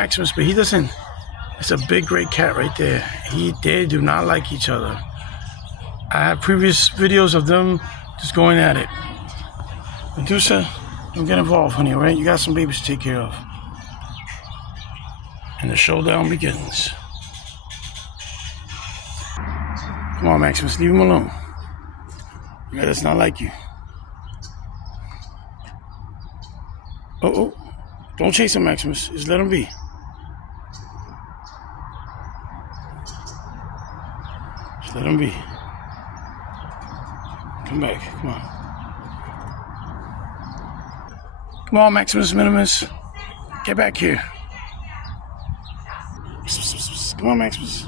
Maximus, but he doesn't. It's a big gray cat right there. They do not like each other. I have previous videos of them just going at it. Medusa, don't get involved, honey, all right? You got some babies to take care of. And the showdown begins. Come on, Maximus, leave him alone. He does not like you. Oh, don't chase him, Maximus. Just let him be. Just let him be. Come back, come on. Come on, Maximus Minimus. Get back here. Come on, Maximus.